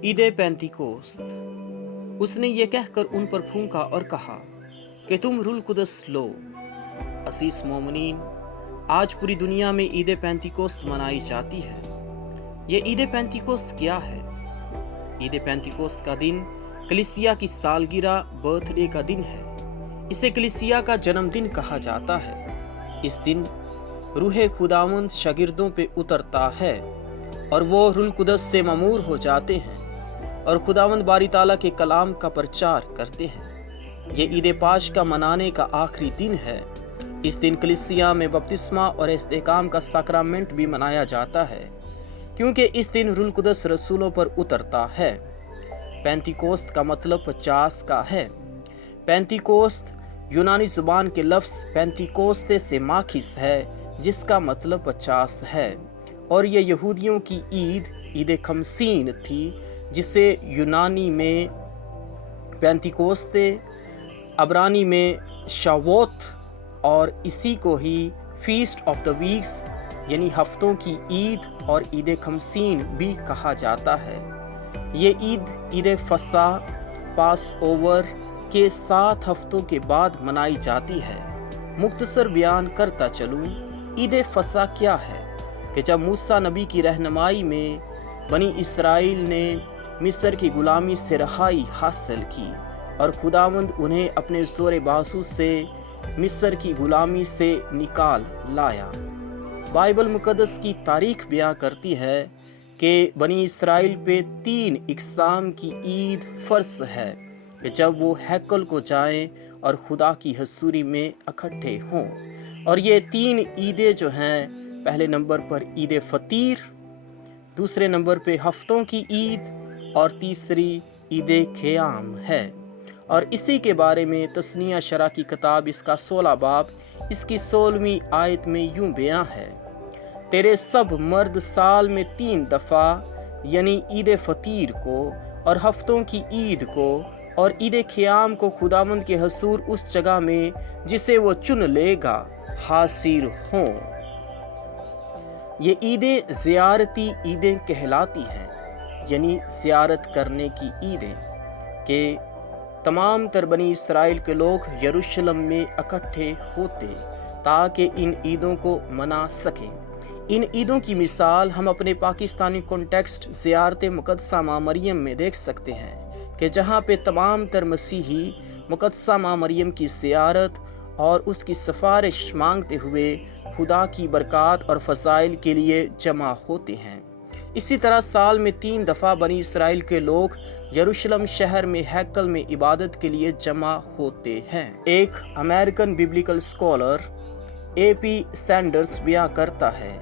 ईद पेंतिकोस्त। उसने ये कहकर उन पर फूंका और कहा कि तुम रूल कुदस लो। असीस मोमिनीन, आज पूरी दुनिया में ईद पेंतिकोस्त मनाई जाती है। ये ईद पेंतिकोस्त क्या है? ईद पेंतिकोस्त का दिन कलीसिया की सालगिरह बर्थडे का दिन है। इसे कलीसिया का जन्मदिन कहा जाता है। इस दिन रूह खुदावंद शागिर्दों पे उतरता है और वो रूल कुदस से मामूर हो जाते हैं और खुदावंद बारी ताला के कलाम का प्रचार करते हैं। ये ईद पाश का मनाने का आखिरी दिन है। इस दिन कलीसिया में बपतिस्मा और इस्तेकाम का साक्रामेंट भी मनाया जाता है, क्योंकि इस दिन रूल कुदस रसूलों पर उतरता है। पेंतिकोस्त का मतलब 50 का है। पेंतिकोस्त यूनानी जुबान के लफ्ज़ पेंतिकोस्ते से माखिस है, जिसका मतलब 50 है, और ये यहूदियों की ईद खमसीन थी, जिसे यूनानी में पेंतिकोस्ते, अब्रानी में शावोत, और इसी को ही फीस्ट ऑफ द वीक्स यानी हफ्तों की ईद और ईद खमसीन भी कहा जाता है। ये ईद फसा पास ओवर के 7 हफ्तों के बाद मनाई जाती है। मुख्तसर बयान करता चलूँ, ईद फसा क्या है कि जब मूसा नबी की रहनुमाई में बनी इसराइल ने मिस्र की गुलामी से रहाई हासिल की और खुदावंद उन्हें अपने ज़ोर बासु से मिस्र की गुलामी से निकाल लाया। बाइबल मुकद्दस की तारीख बयां करती है कि बनी इसराइल पे 3 इक़साम की ईद फ़र्ज है कि जब वो हैकल को जाएं और खुदा की हजूरी में इकट्ठे हों। और ये 3 ईदें जो हैं, पहले नंबर पर ईद फतीर, दूसरे नंबर पे हफ्तों की ईद और तीसरी ईद क़याम है। और इसी के बारे में तस्निया शरा की किताब इसका 16 बाब इसकी 16वीं आयत में यूं बयां है, तेरे सब मर्द साल में 3 दफ़ा यानी ईद फतीर को और हफ्तों की ईद को और ईद क़याम को खुदावंद के हसूर उस जगह में जिसे वो चुन लेगा हासिर हों। ये ईदें ज़ियारती ईदें कहलाती हैं, यानी ज़ियारत करने की ईदें के तमाम तर बनी इसराइल के लोग यरूशलेम में इकट्ठे होते ताकि इन ईदों को मना सकें। इन ईदों की मिसाल हम अपने पाकिस्तानी कॉन्टेक्स्ट ज़ियारत मुक़द्दसा माँ मरियम में देख सकते हैं कि जहाँ पे तमाम तर मसीही मुक़द्दसा माँ मरियम की ज़ियारत और उसकी सिफारिश मांगते हुए खुदा की बरक़ात और फ़ज़ाइल के लिए जमा होते हैं। इसी तरह साल में 3 दफ़ा बनी इसराइल के लोग यरूशलेम शहर में हैकल में इबादत के लिए जमा होते हैं। एक American biblical scholar AP Sanders बयां करता है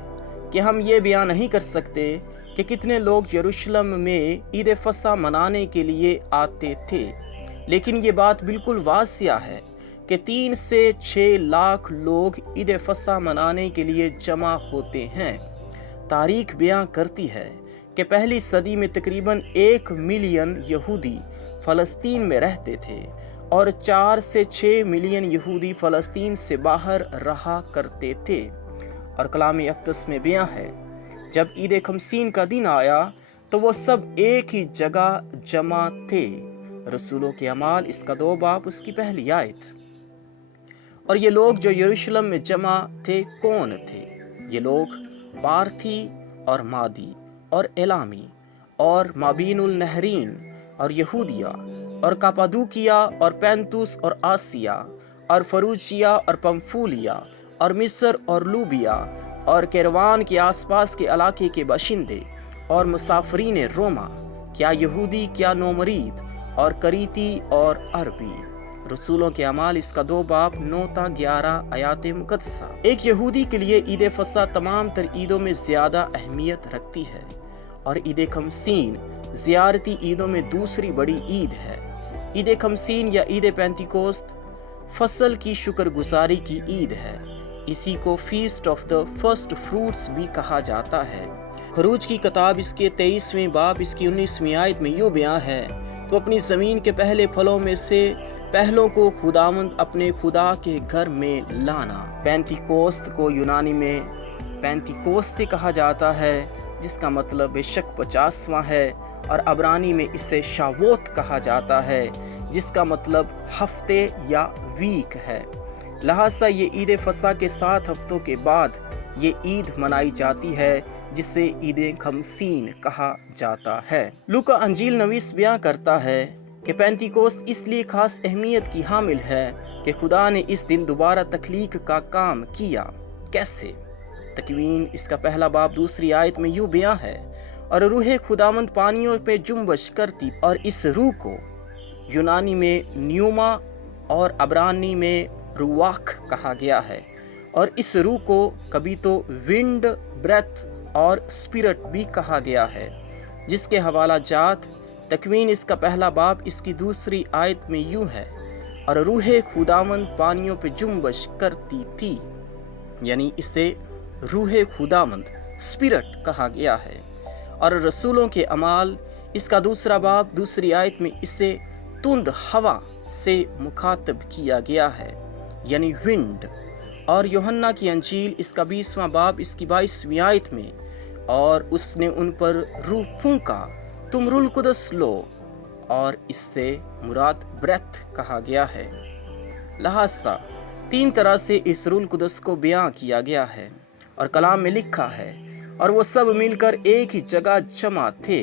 कि हम ये बयां नहीं कर सकते कि कितने लोग यरूशलेम में ईद फसा मनाने के लिए आते थे, लेकिन ये बात बिल्कुल वासिया है कि 3 से 6 लाख लोग ईद फसा मनाने के लिए जमा होते हैं। तारीख बयां करती है कि पहली सदी में तकरीबन 1 मिलियन यहूदी फ़लस्तीन में रहते थे और 4 से 6 मिलियन यहूदी फ़लस्तीन से बाहर रहा करते थे। और कलाम अक़दस में बयां है, जब ईद खमसीन का दिन आया तो वो सब एक ही जगह जमा थे। रसूलों के अमाल इसका 2 बाब उसकी पहली आयत। और ये लोग जो यरूशलेम में जमा थे कौन थे? ये लोग पार्थी और मादी और एलामी और माबीनुल नहरीन और यहूदिया और कापादूकिया और पैंतुस और आसिया और फरूचिया और पंफूलिया और मिस्र और लूबिया और कैरवान के आसपास के इलाके के बाशिंदे और मुसाफरीन रोमा, क्या यहूदी क्या नोमरीद और करीती और अरबी। रसूलों के अमाल इसका 2 बाब 9-11 आयात मुक़द्दसा। एक यहूदी के लिए ईद फसा तमाम तर ईदों में ज़्यादा अहमियत रखती है और ईद खमसीन ज़ियारती ईदों में दूसरी बड़ी ईद है। ईद खमसीन या ईद पेंतिकोस्त फसल की शुक्रगुजारी की ईद है। इसी को feast of the first fruits भी कहा जाता है। खरूज की किताब इसके 23वें बाब इसकी 19वीं आयत में यूँ बयां है, तो अपनी ज़मीन के पहले फलों में से पहलों को खुदावंद अपने खुदा के घर में लाना। पेंतिकोस्त को यूनानी में पेंतिकोस्ते कहा जाता है, जिसका मतलब बेशक 50वां है اور عبرانی میں اسے شاووت کہا جاتا ہے، جس کا مطلب ہفتے یا ویک ہے۔ لہٰذا یہ عید فصح کے 7 ہفتوں کے بعد یہ عید منائی جاتی ہے، جسے عید خمسین کہا جاتا ہے۔ لوکا انجیل نویس بیان کرتا ہے کہ پینتیکوست اس لیے خاص اہمیت کی حامل ہے کہ خدا نے اس دن دوبارہ تخلیق کا کام کیا۔ کیسے؟ تکوین اس کا پہلا باب 2 آیت میں یوں بیان ہے، اور روح خداوند پانیوں پہ جنبش کرتی، اور اس روح کو یونانی میں نیوما اور عبرانی میں رواق کہا گیا ہے، اور اس روح کو کبھی تو ونڈ، بریتھ اور اسپرٹ بھی کہا گیا ہے، جس کے حوالہ جات تکوین اس کا پہلا باب اس کی 2 آیت میں یوں ہے، اور روح خداوند پانیوں پہ جنبش کرتی تھی، یعنی اسے روح خداوند اسپرٹ کہا گیا ہے۔ اور رسولوں کے اعمال اس کا 2 باب 2 آیت میں اسے تند ہوا سے مخاطب کیا گیا ہے، یعنی ونڈ۔ اور یوحنا کی انجیل اس کا 20واں باب اس کی 22ویں آیت میں، اور اس نے ان پر روح پھونکا، تم روح القدس لو، اور اس سے مراد بریتھ کہا گیا ہے۔ لہٰذا 3 طرح سے اس روح القدس کو بیان کیا گیا ہے اور کلام میں لکھا ہے، اور وہ سب مل کر ایک ہی جگہ جمع تھے،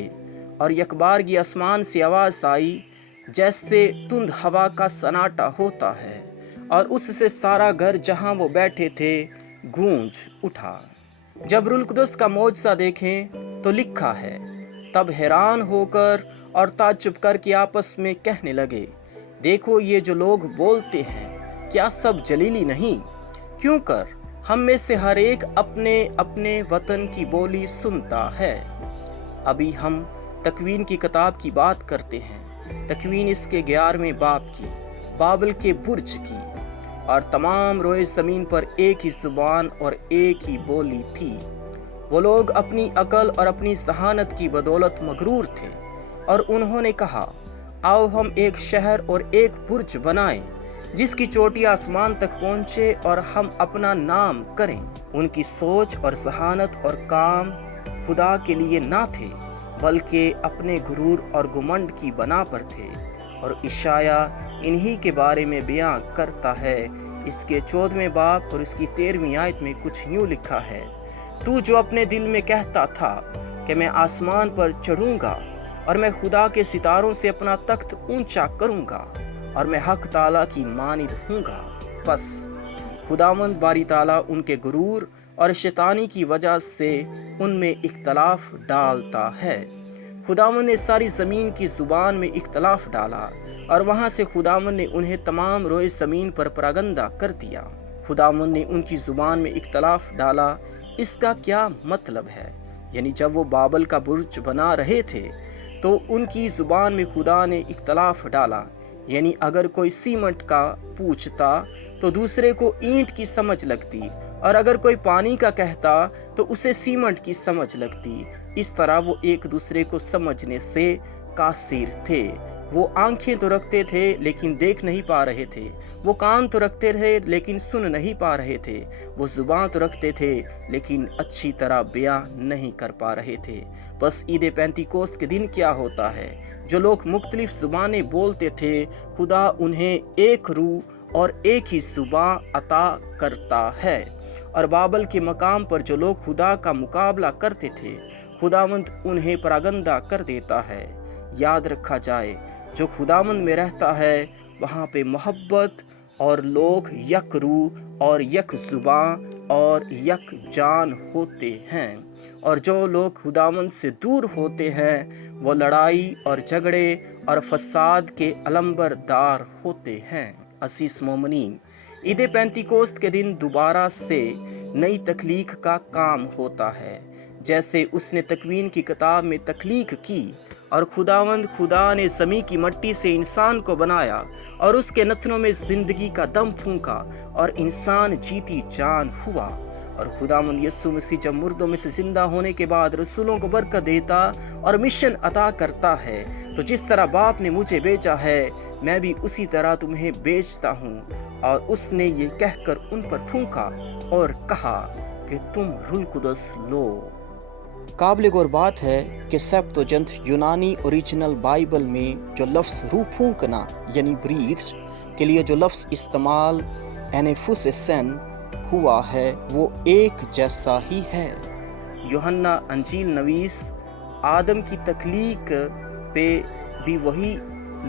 اور یکبارگی آسمان سے آواز آئی جیسے تند ہوا کا سناٹا ہوتا ہے، اور اس سے سارا گھر جہاں وہ بیٹھے تھے گونج اٹھا۔ جب روح القدس کا معجزہ دیکھیں تو لکھا ہے، تب حیران ہو کر اور تعجب کر کے آپس میں کہنے لگے، دیکھو یہ جو لوگ بولتے ہیں کیا سب جلیلی نہیں؟ کیوں کر ہم میں سے ہر ایک اپنے اپنے وطن کی بولی سنتا ہے۔ ابھی ہم تکوین کی کتاب کی بات کرتے ہیں، تکوین اس کے 11ویں باب کی، بابل کے برج کی، اور تمام روئے زمین پر ایک ہی زبان اور ایک ہی بولی تھی۔ وہ لوگ اپنی عقل اور اپنی ذہانت کی بدولت مغرور تھے، اور انہوں نے کہا، آؤ ہم ایک شہر اور ایک برج بنائیں جس کی چوٹی آسمان تک پہنچے، اور ہم اپنا نام کریں۔ ان کی سوچ اور ذہانت اور کام خدا کے لیے نہ تھے، بلکہ اپنے غرور اور گمنڈ کی بنا پر تھے۔ اور اشعیا انہی کے بارے میں بیان کرتا ہے، اس کے 14ویں باب اور اس کی 13ویں آیت میں کچھ یوں لکھا ہے، تو جو اپنے دل میں کہتا تھا کہ میں آسمان پر چڑھوں گا، اور میں خدا کے ستاروں سے اپنا تخت اونچا کروں گا، اور میں حق تعالیٰ کی مانند ہوں گا۔ پس خداوند باری تعالیٰ ان کے غرور اور شیطانی کی وجہ سے ان میں اختلاف ڈالتا ہے۔ خداوند نے ساری زمین کی زبان میں اختلاف ڈالا، اور وہاں سے خداوند نے انہیں تمام روئے زمین پر پراگندہ کر دیا۔ خداوند نے ان کی زبان میں اختلاف ڈالا، اس کا کیا مطلب ہے؟ یعنی جب وہ بابل کا برج بنا رہے تھے تو ان کی زبان میں خدا نے اختلاف ڈالا، یعنی اگر کوئی سیمنٹ کا پوچھتا تو دوسرے کو اینٹ کی سمجھ لگتی، اور اگر کوئی پانی کا کہتا تو اسے سیمنٹ کی سمجھ لگتی۔ اس طرح وہ ایک دوسرے کو سمجھنے سے قاصر تھے۔ وہ آنکھیں تو رکھتے تھے لیکن دیکھ نہیں پا رہے تھے، وہ کان تو رکھتے تھے لیکن سن نہیں پا رہے تھے، وہ زبان تو رکھتے تھے لیکن اچھی طرح بیان نہیں کر پا رہے تھے۔ بس عید پینتیکوست کے دن کیا ہوتا ہے؟ جو لوگ مختلف زبانیں بولتے تھے، خدا انہیں ایک روح اور ایک ہی زبان عطا کرتا ہے۔ اور بابل کے مقام پر جو لوگ خدا کا مقابلہ کرتے تھے، خداوند انہیں پراگندہ کر دیتا ہے۔ یاد رکھا جائے، جو خداوند میں رہتا ہے وہاں پہ محبت، اور لوگ یک روح اور یک زبان اور یک جان ہوتے ہیں۔ اور جو لوگ خداوند سے دور ہوتے ہیں وہ لڑائی اور جھگڑے اور فساد کے علمبردار ہوتے ہیں۔ عزیز مومنین، عید پینتیکوست کے دن دوبارہ سے نئی تخلیق کا کام ہوتا ہے، جیسے اس نے تکوین کی کتاب میں تخلیق کی، اور خدا نے زمین کی مٹی سے انسان کو بنایا، اور اس کے نتنوں میں زندگی کا دم پھونکا، اور انسان جیتی جان ہوا۔ اور خداوند یسوع مسیح جب مردوں میں سے زندہ ہونے کے بعد رسولوں کو برکت دیتا اور مشن عطا کرتا ہے، تو جس طرح باپ نے مجھے بھیجا ہے میں بھی اسی طرح تمہیں بھیجتا ہوں۔ اور اس نے یہ کہہ کر ان پر پھونکا اور کہا کہ تم روح القدس لو۔ काबिल गौर बात है कि सेप्टुअजिंट यूनानी ओरिजिनल बाइबल में जो लफ्ज़ रूह फूंकना यानी ब्रीथ के लिए जो लफ्ज़ इस्तेमाल एनेफुसेसन हुआ है वो एक जैसा ही है। यूहन्ना अंजील नवीस आदम की तख्लीक पे भी वही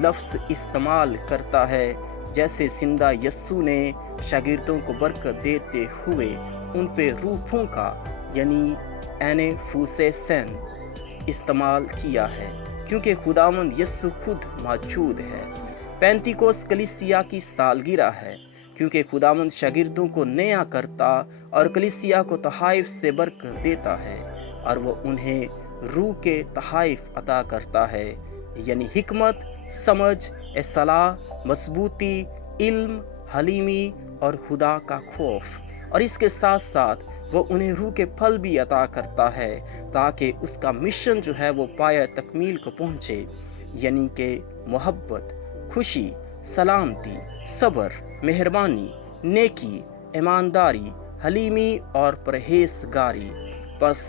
लफ्ज़ इस्तेमाल करता है जैसे जिंदा यस्सु ने शागिर्दों को बरकत देते हुए उन पे रूह फूंका यानी एनेफुसेसन इस्तेमाल किया है, क्योंकि खुदावंद यस्सु खुद मौजूद है। पेंतिकोस्त कलीसिया की सालगिरह है, क्योंकि खुदावंद शागिर्दों को नया करता और कलीसिया को तहाइफ से बरकत देता है और वो उन्हें रूह के तहाइफ अता करता है, यानी हिकमत, समझ, सलाह, मजबूती, इल्म, हलीमी और खुदा का खौफ। और इसके साथ साथ वो उन्हें रूह के फल भी अता करता है ताकि उसका मिशन जो है वो पाया तकमील को पहुँचे, यानी कि मोहब्बत, खुशी, सलामती, सब्र, मेहरबानी, नेकी, ईमानदारी, हलीमी और परहेजगारी। बस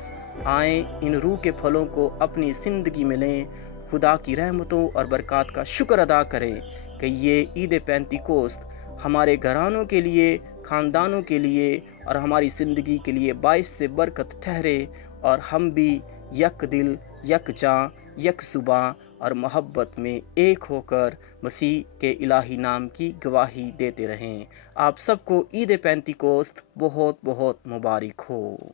आए इन रूह के फलों को अपनी ज़िंदगी में लें, खुदा की रहमतों और बरकत का शुक्र अदा करें कि ये ईद पेंतिकोस्त हमारे घरानों के लिए, ख़ानदानों के लिए और हमारी ज़िंदगी के लिए बाइस से बरकत ठहरे और हम भी यक दिल, यक जान, यक ज़ुबान और मोहब्बत में एक होकर मसीह के इलाही नाम की गवाही देते रहें। आप सबको ईद पेंतिकोस्त बहुत बहुत मुबारक हो।